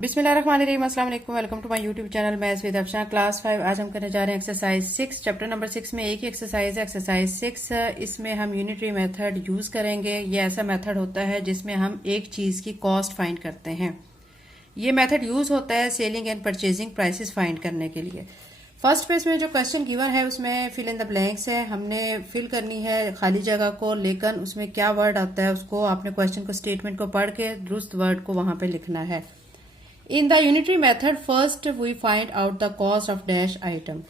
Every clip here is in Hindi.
बिस्मिल्लाहिर्रहमानिर्रहीम, अस्सलाम वालेकुम। Welcome to my YouTube channel maths with Afshan class 5। आज हम करने जा रहे हैं एक्सरसाइज 6, चैप्टर नंबर 6 में एक ही एक्सरसाइज है, एक्सरसाइज 6। इसमें हम यूनिटरी मेथड यूज करेंगे। ये ऐसा मेथड होता है जिसमें हम एक चीज की कॉस्ट फाइंड करते हैं। ये मेथड यूज होता है selling and purchasing prices find करने के लिए। फर्स्ट पेज में जो क्वेश्चन गिवन है उसमें फिल इन द ब्लैंक्स है। हमने फिल करनी है खाली जगह को, लेकिन उसमें क्या वर्ड आता है उसको आपने क्वेश्चन को, स्टेटमेंट को पढ़ के दुरुस्त वर्ड को वहां पे लिखना है। In the unitary method, first we find out the cost of dash item.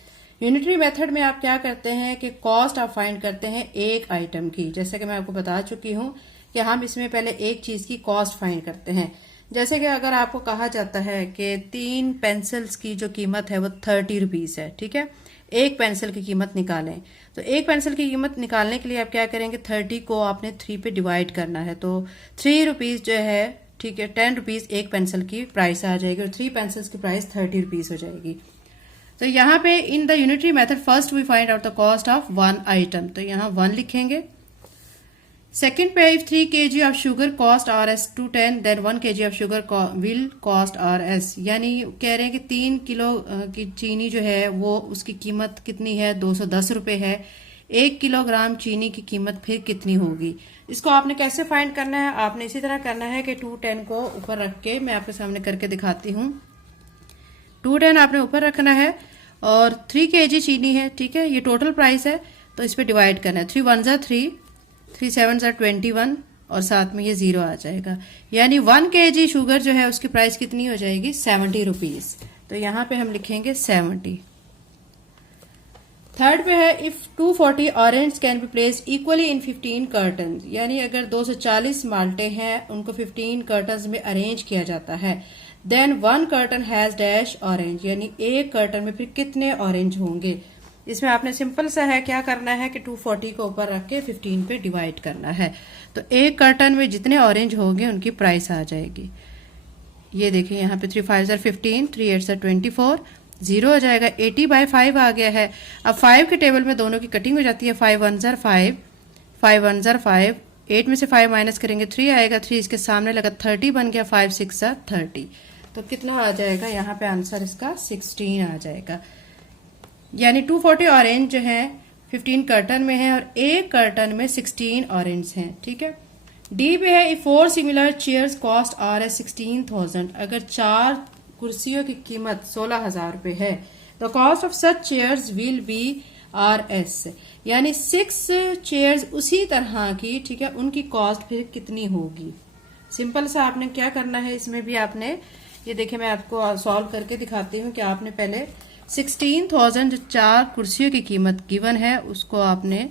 Unitary method में आप क्या करते हैं कि कॉस्ट आप फाइंड करते हैं एक आइटम की। जैसे कि मैं आपको बता चुकी हूं कि हम इसमें पहले एक चीज की कॉस्ट फाइंड करते हैं। जैसे कि अगर आपको कहा जाता है कि 3 पेंसिल्स की जो कीमत है वो 30 रुपीज है, ठीक है, एक पेंसिल की कीमत निकालें। तो एक पेंसिल की कीमत निकालने के लिए आप क्या करेंगे, 30 को आपने 3 पे डिवाइड करना है। तो 3 रुपीज जो है, ठीक है, 10 रुपीज एक पेंसिल की प्राइस आ जाएगी और 3 पेंसिल्स की प्राइस 30 रुपीज हो जाएगी। तो यहाँ पे in the unitary method first we find out the cost of one item, तो यहाँ 1 लिखेंगे। सेकेंड पे if 3 kg of sugar cost RS 210 then 1 kg of sugar will cost RS, यानी कह रहे हैं कि 3 किलो की चीनी जो है वो उसकी कीमत कितनी है, 210 रुपए है। 1 किलोग्राम चीनी की कीमत फिर कितनी होगी। इसको आपने कैसे फाइंड करना है, आपने इसी तरह करना है कि 210 को ऊपर रख के, मैं आपके सामने करके दिखाती हूँ। 210 आपने ऊपर रखना है और 3 kg चीनी है, ठीक है, ये टोटल प्राइस है, तो इस पे डिवाइड करना है। 3 1 ज़ा 3, 3 7 ज़ा 21 और साथ में ये 0 आ जाएगा। यानी 1 kg शुगर जो है उसकी प्राइस कितनी हो जाएगी, 70 रुपीज। तो यहाँ पे हम लिखेंगे 70। थर्ड पे है if 240 orange can be placed equally in 15 curtain, यानी अगर 240 माल्टे हैं उनको 15 कर्टन में अरेंज किया जाता है। Then 1 curtain has dash orange, यानी एक कर्टन में फिर कितने ऑरेंज होंगे। इसमें आपने सिंपल सा है, क्या करना है कि 240 को ऊपर रख के 15 पे डिवाइड करना है। तो एक कर्टन में जितने ऑरेंज होंगे उनकी प्राइस आ जाएगी। ये देखिए यहाँ पे 3 5 ज़ा 15, 3 8 ज़ा 24, 0 हो जाएगा। 80/5 आ गया है। अब 5 के टेबल में दोनों की कटिंग हो जाती है। 5 1 ज़ा 5, 5 1 ज़ा 5, 8 में से 5 माइनस करेंगे 3 आएगा, 3 इसके सामने लगा 30 बन गया, 5 6 ज़ा 30। तो कितना आ जाएगा यहाँ पे आंसर इसका 16 आ जाएगा। यानी 240 ऑरेंज जो है 15 कर्टन में है और एक कर्टन में 16 ऑरेंज हैं, ठीक है। डी पे है if 4 similar chairs cost RS 16,000, अगर 4 कुर्सियों की कीमत 16,000 रुपए है, the cost of such chairs will be RS, यानी 6 चेयर्स उसी तरह की, ठीक है, उनकी कॉस्ट फिर कितनी होगी। सिंपल सा आपने क्या करना है, इसमें भी आपने ये देखिए मैं आपको सॉल्व करके दिखाती हूँ कि आपने पहले 16,000 जो 4 कुर्सियों की कीमत गिवन है उसको आपने,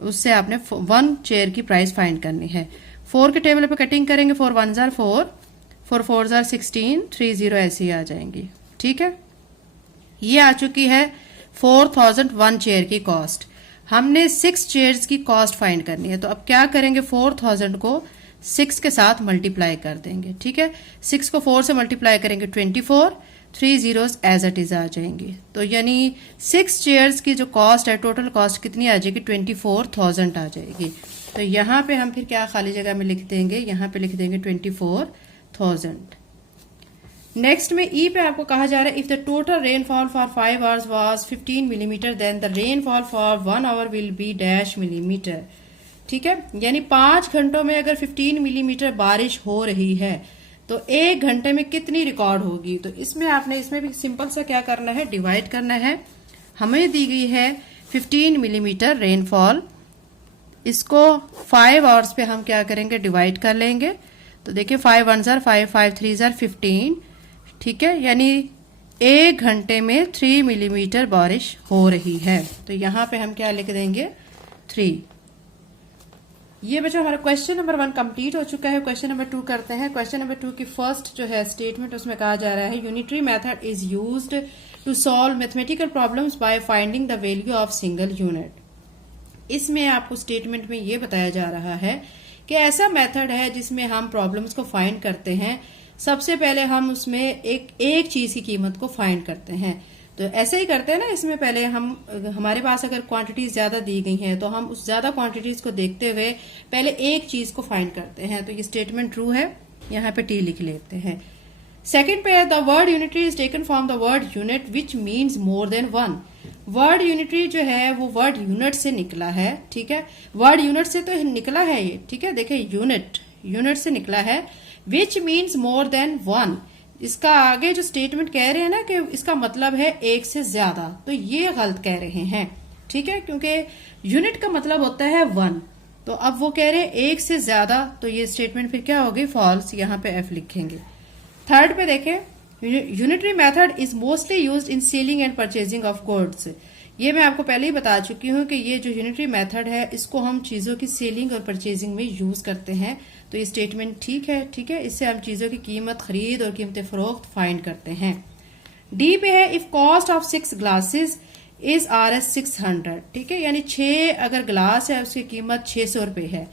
उससे आपने 1 चेयर की प्राइस फाइंड करनी है। 4 के टेबल पे कटिंग करेंगे, 4 1 ज़ा 4, 4 4 ज़ा 16, 3 0 ऐसी आ जाएंगी, ठीक है। ये आ चुकी है 4,001 चेयर की कॉस्ट। हमने 6 चेयर्स की कॉस्ट फाइंड करनी है, तो अब क्या करेंगे, 4,000 को 6 के साथ मल्टीप्लाई कर देंगे, ठीक है। 6 को 4 से मल्टीप्लाई करेंगे 24, 3 जीरोस एज इट इज आ जाएंगे। तो यानी 6 चेयर्स की जो कॉस्ट है, टोटल कॉस्ट कितनी आ जाएगी, 24,000 आ जाएगी। तो यहाँ पे हम फिर क्या खाली जगह में लिख देंगे, यहाँ पे लिख देंगे 24,000। नेक्स्ट में ई पे आपको कहा जा रहा है if the total rainfall for 5 hours was 15 millimetre then the rainfall for 1 hour will be dash millimetre, ठीक है। यानी 5 घंटों में अगर 15 मिलीमीटर बारिश हो रही है तो 1 घंटे में कितनी रिकॉर्ड होगी। तो इसमें आपने, इसमें भी सिंपल सा क्या करना है, डिवाइड करना है। हमें दी गई है 15 मिलीमीटर रेनफॉल, इसको 5 आवर्स पे हम क्या करेंगे, डिवाइड कर लेंगे। तो देखिए 5 1 ज़ा 5, 5 3 ज़ा 15, ठीक है, यानी 1 घंटे में 3 मिलीमीटर बारिश हो रही है। तो यहाँ पे हम क्या लिख देंगे, 3। ये बच्चों हमारा क्वेश्चन नंबर 1 कंप्लीट हो चुका है। क्वेश्चन नंबर 2 करते हैं। क्वेश्चन नंबर 2 की फर्स्ट जो है स्टेटमेंट, उसमें कहा जा रहा है unitary method is used to solve mathematical problems by finding the value of single unit. इसमें आपको स्टेटमेंट में ये बताया जा रहा है कि ऐसा मेथड है जिसमें हम प्रॉब्लम्स को फाइंड करते हैं। सबसे पहले हम उसमें एक चीज की कीमत को फाइंड करते हैं। तो ऐसे ही करते हैं ना, इसमें पहले हम, हमारे पास अगर क्वांटिटीज ज्यादा दी गई हैं तो हम उस ज्यादा क्वांटिटीज को देखते हुए पहले एक चीज को फाइंड करते हैं। तो ये स्टेटमेंट ट्रू है, यहाँ पे टी लिख लेते हैं। सेकंड पे है the word unitary is taken from the word unit which means more than one. Word unitary जो है वो वर्ड यूनिट से निकला है, ठीक है, वर्ड यूनिट से तो निकला है ये, ठीक है, देखिए यूनिट से निकला है, which means more than one. इसका आगे जो स्टेटमेंट कह रहे हैं ना कि इसका मतलब है एक से ज्यादा, तो ये गलत कह रहे हैं, ठीक है, क्योंकि यूनिट का मतलब होता है वन। तो अब वो कह रहे हैं एक से ज्यादा, तो ये स्टेटमेंट फिर क्या होगी, फॉल्स। यहाँ पे एफ लिखेंगे। थर्ड पे देखें, unitary method is mostly used in selling and purchasing of goods. ये मैं आपको पहले ही बता चुकी हूँ कि ये जो यूनिटरी मेथड है इसको हम चीजों की सेलिंग और परचेजिंग में यूज करते हैं। तो ये स्टेटमेंट ठीक है, ठीक है, इससे हम चीजों की कीमत खरीद और कीमत फरोख्त फाइंड करते हैं। डी पे है if cost of 6 glasses is RS 600, ठीक है, यानी 6 अगर ग्लास है उसकी कीमत 600 रुपए है।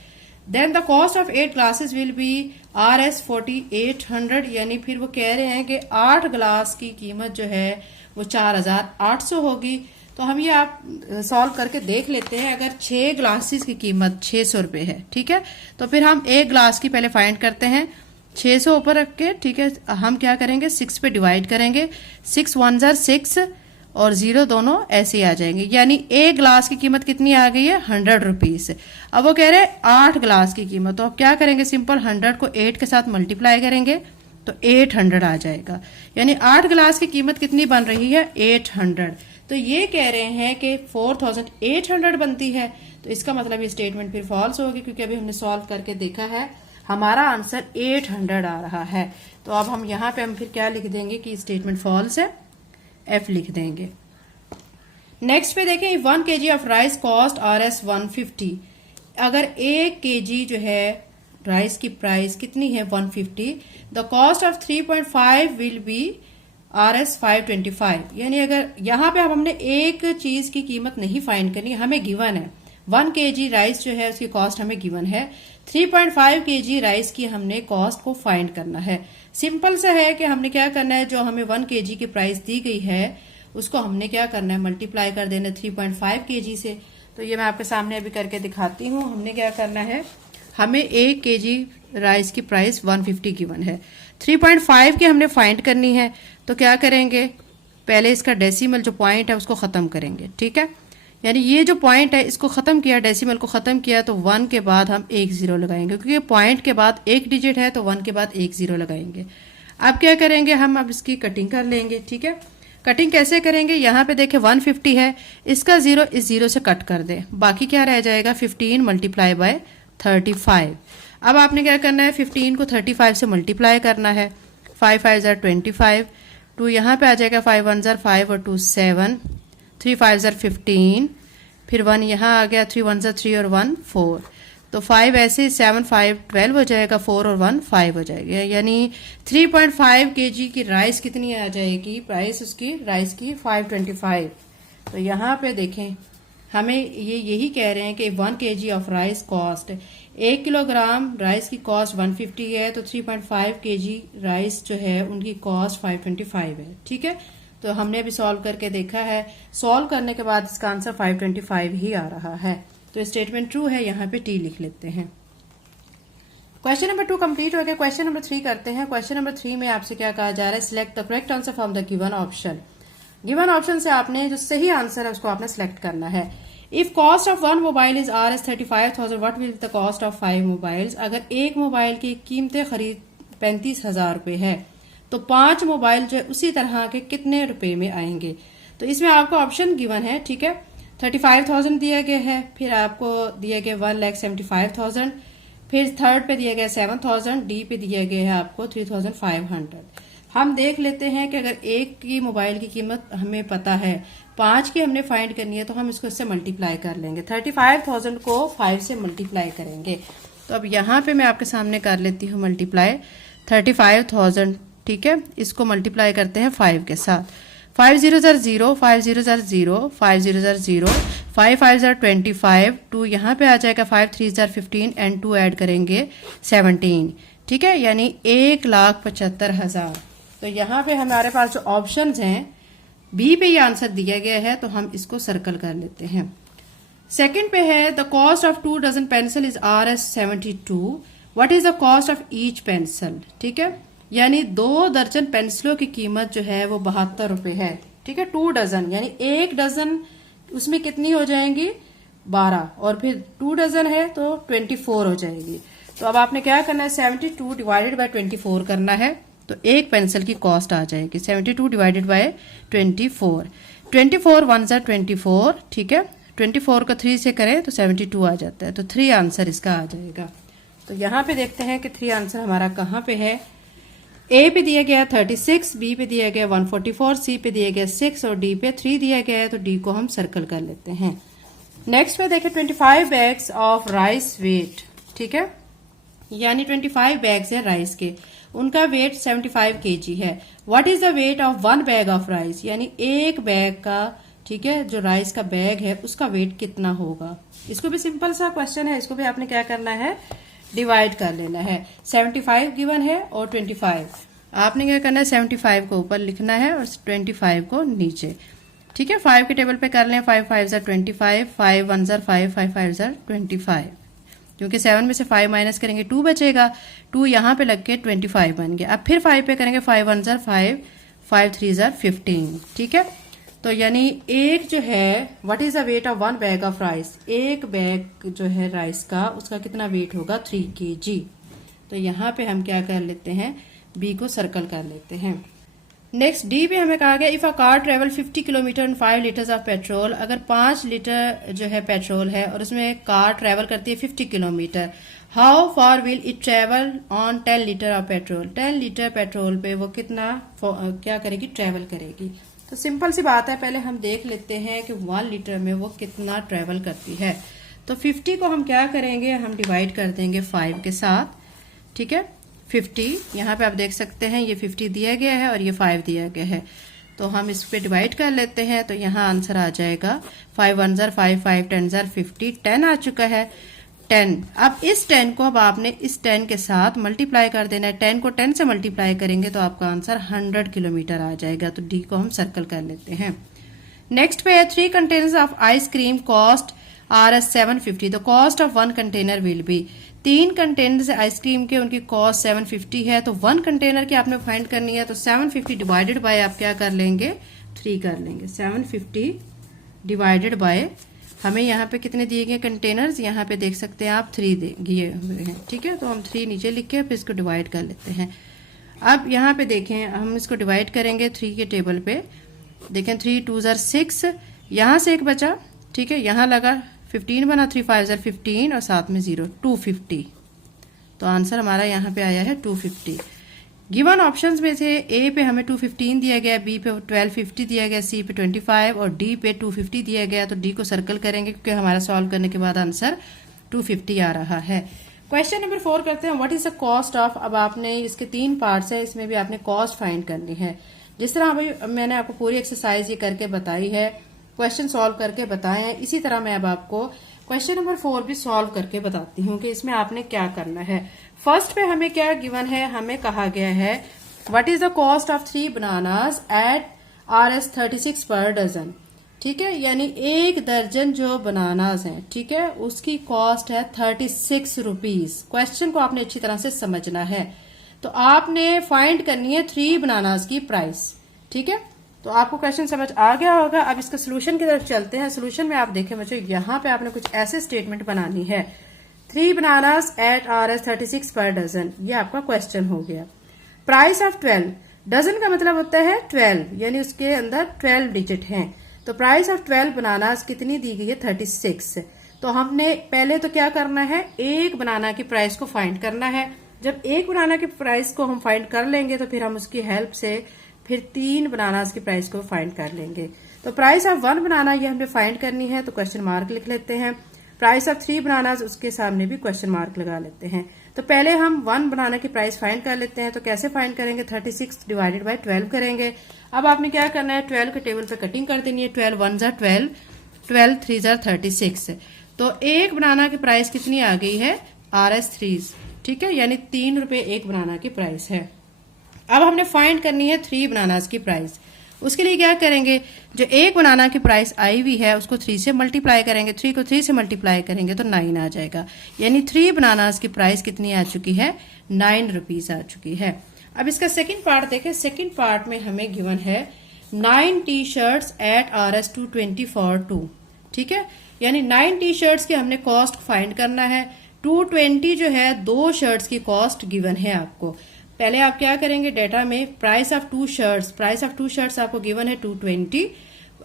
Then the cost of 8 glasses will be RS 4800, यानी फिर वो कह रहे हैं कि 8 ग्लास की कीमत जो है वो 4800 होगी। तो हम ये आप सॉल्व करके देख लेते हैं। अगर 6 ग्लासेस की कीमत 600 रुपए है, ठीक है, तो फिर हम एक ग्लास की पहले फाइंड करते हैं। 600 ऊपर रख के, ठीक है, हम क्या करेंगे, 6 पे डिवाइड करेंगे। 6 1 जार 6 और 0 दोनों ऐसे ही आ जाएंगे, यानी एक ग्लास की कीमत कितनी आ गई है, 100 रुपीज। अब वो कह रहे हैं 8 ग्लास की कीमत, तो अब क्या करेंगे, सिंपल 100 को 8 के साथ मल्टीप्लाई करेंगे तो 800 आ जाएगा, यानी 8 ग्लास की कीमत कितनी बन रही है, 800। तो ये कह रहे हैं कि 4800 बनती है, तो इसका मतलब ये स्टेटमेंट फिर फॉल्स होगी, क्योंकि अभी हमने सॉल्व करके देखा है, हमारा आंसर 800 आ रहा है। तो अब हम यहाँ पे हम फिर क्या लिख देंगे कि स्टेटमेंट फॉल्स है, एफ लिख देंगे। नेक्स्ट पे देखें, 1 kg of rice cost RS 150। अगर 1 kg जो है राइस की प्राइस कितनी है, 150, the cost of 3.5 will be RS 525। यानी अगर यहाँ पे अब हमने एक चीज की कीमत नहीं फाइंड करनी, हमें गिवन है 1 kg राइस जो है उसकी कॉस्ट हमें गिवन है, 3.5 kg राइस की हमने कॉस्ट को फाइंड करना है। सिंपल सा है कि हमने क्या करना है, जो हमें 1 kg की प्राइस दी गई है उसको हमने क्या करना है, मल्टीप्लाई कर देना 3.5 kg से। तो ये मैं आपके सामने अभी करके दिखाती हूँ। हमने क्या करना है, हमें 1 kg राइस की प्राइस 150 गिवन है, 3.5 की हमने फाइंड करनी है। तो क्या करेंगे, पहले इसका डेसिमल जो पॉइंट है उसको खत्म करेंगे, ठीक है, यानी ये जो पॉइंट है इसको खत्म किया, डेसिमल को खत्म किया, तो 1 के बाद हम 1 0 लगाएंगे, क्योंकि पॉइंट के बाद एक डिजिट है तो 1 के बाद 1 0 लगाएंगे। अब क्या करेंगे, हम अब इसकी कटिंग कर लेंगे, ठीक है। कटिंग कैसे करेंगे, यहाँ पे देखें 150 है, इसका 0 इस 0 से कट कर दे, बाकी क्या रह जाएगा, 15 मल्टीप्लाई बाय 35। अब आपने क्या करना है, 15 को 35 से मल्टीप्लाई करना है, 5 5 जार 25, 2 यहाँ पे आ जाएगा, 5 1 जार 5 और 2 7, 3 5 जार 15, फिर 1 यहाँ आ गया, 3 1 जार 3 और 1 4, तो 5 ऐसे 7 5 12 हो जाएगा, 4 और 1 5 हो जाएगा, यानी 3.5 kg की राइस कितनी आ जाएगी, प्राइस उसकी राइस की 525। तो यहाँ पे देखें हमें ये यही कह रहे हैं कि 1 kg of rice cost, 1 kilogram rice की कॉस्ट 150 है, तो 3.5 kg राइस जो है उनकी कॉस्ट 525 है, ठीक है। तो हमने अभी सॉल्व करके देखा है, सॉल्व करने के बाद इसका आंसर 525 ही आ रहा है। तो स्टेटमेंट ट्रू है, यहाँ पे टी लिख लेते हैं। क्वेश्चन नंबर 2 कंप्लीट हो गया। क्वेश्चन नंबर 3 करते हैं। क्वेश्चन नंबर 3 में आपसे क्या कहा जा रहा है, select the correct answer from the given option. Given option से आपने जो सही आंसर है उसको आपने सिलेक्ट करना है। If cost of 1 mobile is RS 35,000, what will the cost of 5 mobiles. अगर एक मोबाइल की कीमत खरीद 35,000 रुपए है, तो 5 मोबाइल जो उसी तरह के कितने रुपए में आएंगे। तो इसमें आपको ऑप्शन गिवन है, ठीक है, 35,000 दिया गया है, फिर आपको दिया गया 1,75,000, फिर थर्ड पे दिया गया 7,000, डी पे दिया गया है आपको 3,500। हम देख लेते हैं कि अगर एक की मोबाइल की कीमत हमें पता है, 5 की हमने फाइंड करनी है, तो हम इसको इससे मल्टीप्लाई कर लेंगे, 35,000 को 5 से मल्टीप्लाई करेंगे। तो अब यहाँ पे मैं आपके सामने कर लेती हूँ मल्टीप्लाई 35,000, ठीक है, इसको मल्टीप्लाई करते हैं 5 के साथ, 5 0 जार 0, 5 0 जार 0, 5 0 जार 0, 5 5 जार 25, 2 यहाँ पे आ जाएगा, 5 3 जार 15 एंड 2 ऐड करेंगे 17, ठीक है, यानी 1,75,000। तो यहाँ पे हमारे पास जो ऑप्शंस हैं, बी पे ये आंसर दिया गया है, तो हम इसको सर्कल कर लेते हैं। सेकंड पे है the cost of 2 dozen pencil is RS 72, what is the cost of each pencil, ठीक है। यानी 2 दर्जन पेंसिलों की कीमत जो है वो 72 रुपए है। ठीक है, 2 डजन यानी 1 डजन उसमें कितनी हो जाएंगी 12, और फिर 2 डजन है तो 24 हो जाएगी। तो अब आपने क्या करना है 72 डिवाइडेड बाय 24 करना है, तो एक पेंसिल की कॉस्ट आ जाएगी 72 डिवाइडेड बाय 24। 24 1 ज़ा 24, ठीक है, 24 को 3 से करें तो 72 आ जाता है, तो 3 आंसर इसका आ जाएगा। तो यहाँ पे देखते हैं कि 3 आंसर हमारा कहाँ पे है। ए पे दिया गया 36, बी पे दिया गया 144, सी पे दिया गया 6 और डी पे 3 दिया गया है, तो डी को हम सर्कल कर लेते हैं। नेक्स्ट पे देखें 25 बैग्स ऑफ राइस वेट, ठीक है, यानी 25 बैग्स है राइस के, उनका वेट 75 kg है। What is the weight of 1 bag of rice, यानी एक बैग का, ठीक है, जो राइस का बैग है उसका वेट कितना होगा। इसको भी सिंपल सा क्वेश्चन है, इसको भी आपने क्या करना है डिवाइड कर लेना है। 75 गिवन है और 25, आपने क्या करना है 75 को ऊपर लिखना है और 25 को नीचे। ठीक है, 5 के टेबल पे कर लें, 5 5 ज़ा 25, 5 1 ज़ा 5, 5 5 ज़ा 25, क्योंकि 7 में से 5 माइनस करेंगे 2 बचेगा, 2 यहाँ पे लग के 25 बन गया। अब फिर 5 पे करेंगे, 5 1 ज़ा 5, 5 3 ज़ा 15। ठीक है, तो यानी एक जो है what is the weight of 1 bag of rice, एक बैग जो है राइस का उसका कितना वेट होगा 3 kg। तो यहाँ पे हम क्या कर लेते हैं बी को सर्कल कर लेते हैं। नेक्स्ट डी पे हमें कहा गया if a car travel 50 kilometre and 5 litres of petrol, अगर 5 लीटर जो है पेट्रोल है और उसमें कार ट्रेवल करती है 50 kilometre, how far will it travel on 10 litre of petrol, 10 litre petrol पे वो कितना क्या करेगी ट्रेवल करेगी। तो सिंपल सी बात है, पहले हम देख लेते हैं कि 1 लीटर में वो कितना ट्रेवल करती है। तो 50 को हम क्या करेंगे, हम डिवाइड कर देंगे 5 के साथ। ठीक है, 50 यहाँ पे आप देख सकते हैं ये 50 दिया गया है और ये 5 दिया गया है, तो हम इस पे डिवाइड कर लेते हैं। तो यहाँ आंसर आ जाएगा 5 1 ज़ा 5, 5 10 ज़ा 50, 10 आ चुका है 10। अब इस 10 को अब आपने इस 10 के साथ मल्टीप्लाई कर देना है, 10 को 10 से मल्टीप्लाई करेंगे तो आपका आंसर 100 किलोमीटर आ जाएगा। तो डी को हम सर्कल कर लेते हैं। नेक्स्ट पे है 3 containers of ice cream cost Rs 750, the cost of 1 container will be, 3 container ice cream के उनकी कॉस्ट 750 है, तो 1 कंटेनर की आपने फाइंड करनी है। तो 750 डिवाइडेड बाय आप क्या कर लेंगे 3 कर लेंगे। 750 डिवाइडेड बाय हमें यहाँ पे कितने दिए गए कंटेनर्स, यहाँ पे देख सकते हैं आप 3 दिए हुए हैं। ठीक है, तो हम 3 नीचे लिख के फिर इसको डिवाइड कर लेते हैं। अब यहाँ पे देखें हम इसको डिवाइड करेंगे 3 के टेबल पे, देखें 3 2 ज़ा 6, यहाँ से एक बचा, ठीक है, यहाँ लगा 15 बना, 3 5 ज़ा 15 और साथ में 0, 250। तो आंसर हमारा यहाँ पे आया है 250। गिवन ऑप्शंस में से ए पे हमें 215 दिया गया, बी पे 1250 दिया गया, सी पे 25 और डी पे 250 दिया गया। तो डी को सर्कल करेंगे क्योंकि हमारा सॉल्व करने के बाद आंसर 250 आ रहा है। क्वेश्चन नंबर 4 करते हैं, what is the cost of, अब आपने इसके 3 पार्ट्स है, इसमें भी आपने कॉस्ट फाइंड करनी है। जिस तरह अभी मैंने आपको पूरी एक्सरसाइज ये करके बताई है, क्वेश्चन सॉल्व करके बताए हैं, इसी तरह मैं अब आपको क्वेश्चन नंबर 4 भी सॉल्व करके बताती हूँ कि इसमें आपने क्या करना है। फर्स्ट पे हमें क्या गिवन है, हमें कहा गया है what is the cost of 3 bananas at Rs 36 पर डजन। ठीक है, यानी 1 दर्जन जो बनानास हैं, ठीक है, उसकी कॉस्ट है 36 रुपीज। क्वेश्चन को आपने अच्छी तरह से समझना है। तो आपने फाइंड करनी है 3 बनानास की प्राइस। ठीक है, तो आपको क्वेश्चन समझ आ गया होगा। अब इसका सोल्यूशन की तरफ चलते हैं। सोल्यूशन में आप देखें बच्चों, यहाँ पे आपने कुछ ऐसे स्टेटमेंट बनानी है, 3 बनानास एट Rs 36 पर डजन, ये आपका क्वेश्चन हो गया। प्राइस ऑफ 12, डजन का मतलब होता है 12, यानी उसके अंदर 12 डिजिट हैं। तो प्राइस ऑफ 12 बनानास कितनी दी गई है 36। तो हमने पहले तो क्या करना है, एक बनाना की प्राइस को फाइंड करना है। जब एक बनाना की प्राइस को हम फाइंड कर लेंगे तो फिर हम उसकी हेल्प से फिर 3 बनानास की प्राइस को फाइंड कर लेंगे। तो प्राइस ऑफ 1 बनाना ये हमने फाइंड करनी है, तो क्वेश्चन मार्क लिख लेते हैं। प्राइस ऑफ 3 बनानास, उसके सामने भी क्वेश्चन मार्क लगा लेते हैं। तो पहले हम 1 बनाना की प्राइस फाइंड कर लेते हैं। तो कैसे फाइंड करेंगे, 36 डिवाइडेड बाय 12 करेंगे। अब आपने क्या करना है, 12 के टेबल पे कटिंग कर देनी है। 12 1 ज़ा 12, 12 3 ज़ा 36। तो एक बनाना की प्राइस कितनी आ गई है Rs 3। ठीक है, यानी 3 रुपए एक बनाना की प्राइस है। अब हमने फाइंड करनी है 3 बनानास की प्राइस। उसके लिए क्या करेंगे, जो एक बनाना की प्राइस आई हुई है उसको 3 से मल्टीप्लाई करेंगे, 3 को 3 से मल्टीप्लाई करेंगे तो 9 आ जाएगा। यानी 3 बनानास की प्राइस कितनी आ चुकी है, 9 रुपीज आ चुकी है। अब इसका सेकंड पार्ट देखें। सेकंड पार्ट में हमें गिवन है 9 T shirts at RS 220 for 2। ठीक है, यानी 9 टी शर्ट्स की हमने कॉस्ट फाइंड करना है। 220 जो है 2 शर्ट्स की कॉस्ट गिवन है आपको। पहले आप क्या करेंगे, डेटा में प्राइस ऑफ 2 शर्ट्स आपको गिवन है 220।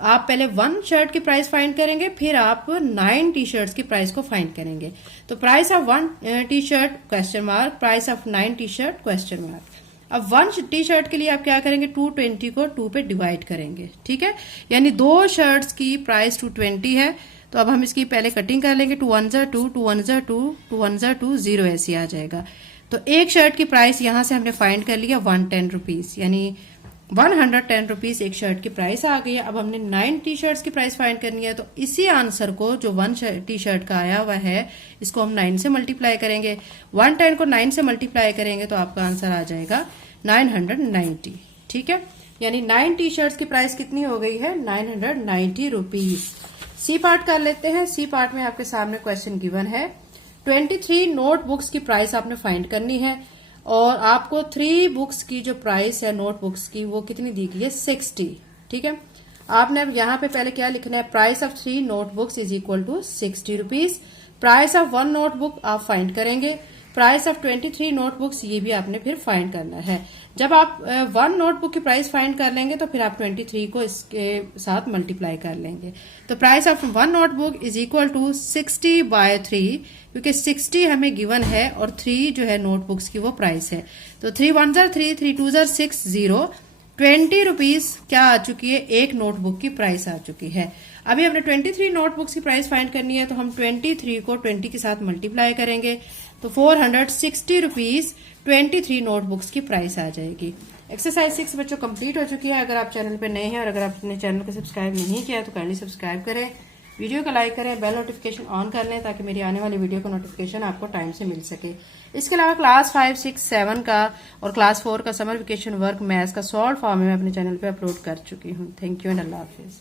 आप पहले 1 शर्ट की प्राइस फाइंड करेंगे, फिर आप 9 टी शर्ट्स की प्राइस को फाइंड करेंगे। तो price of 1 T shirt question mark, price of 9 T shirt question mark. अब 1 टी शर्ट के लिए आप क्या करेंगे, 220 को 2 पे डिवाइड करेंगे। ठीक है, यानी 2 शर्ट्स की प्राइस 220 है। तो अब हम इसकी पहले कटिंग कर लेंगे। 2 1 2, 2 1 2, 2 1 2, 0 ऐसे आ जाएगा। तो एक शर्ट की प्राइस यहां से हमने फाइंड कर लिया 110 रुपीज, यानी 110 रुपीज एक शर्ट की प्राइस आ गई है। अब हमने 9 टी शर्ट्स की प्राइस फाइंड करनी है। तो इसी आंसर को जो 1 टी शर्ट का आया हुआ है, इसको हम 9 से मल्टीप्लाई करेंगे। 110 को 9 से मल्टीप्लाई करेंगे तो आपका आंसर आ जाएगा 990। ठीक है, यानी 9 टी शर्ट्स की प्राइस कितनी हो गई है, 990 रुपीज। सी पार्ट कर लेते हैं। सी पार्ट में आपके सामने क्वेश्चन गिवन है 23 नोटबुक्स की प्राइस आपने फाइंड करनी है और आपको 3 बुक्स की जो प्राइस है नोटबुक्स की वो कितनी दी गई है, 60। ठीक है, आपने अब यहाँ पे पहले क्या लिखना है, price of 3 notebooks is equal to 60 rupees. Price of 1 notebook आप फाइंड करेंगे। प्राइस ऑफ 23 नोटबुक्स ये भी आपने फिर फाइंड करना है। जब आप 1 नोटबुक की प्राइस फाइंड कर लेंगे तो फिर आप 23 को इसके साथ मल्टीप्लाई कर लेंगे। तो price of 1 notebook is equal to 60/3, क्योंकि 60 हमें गिवन है और 3 जो है नोटबुक्स की वो प्राइस है। तो 3 1 3, 3 2 6, 0, 20 रुपीज क्या आ चुकी है, एक नोटबुक की प्राइस आ चुकी है। अभी हमने 23 नोटबुक्स की प्राइस फाइंड करनी है। तो हम 23 को 20 के साथ मल्टीप्लाई करेंगे तो 460 रुपीज 23 नोटबुक्स की प्राइस आ जाएगी। एक्सरसाइज 6 बच्चों कंप्लीट हो चुकी है। अगर आप चैनल पे नए हैं और अगर आपने चैनल को सब्सक्राइब नहीं किया तो काइंडली सब्सक्राइब करें, वीडियो को लाइक करें, बेल नोटिफिकेशन ऑन कर लें ताकि मेरी आने वाली वीडियो का नोटिफिकेशन आपको टाइम से मिल सके। इसके अलावा क्लास 5, 6, 7 का और क्लास 4 का समर वेकेशन वर्क मैथ्स का सॉल्व फॉर्म में मैं अपने चैनल पे अपलोड कर चुकी हूँ। Thank you and Allah Hafiz.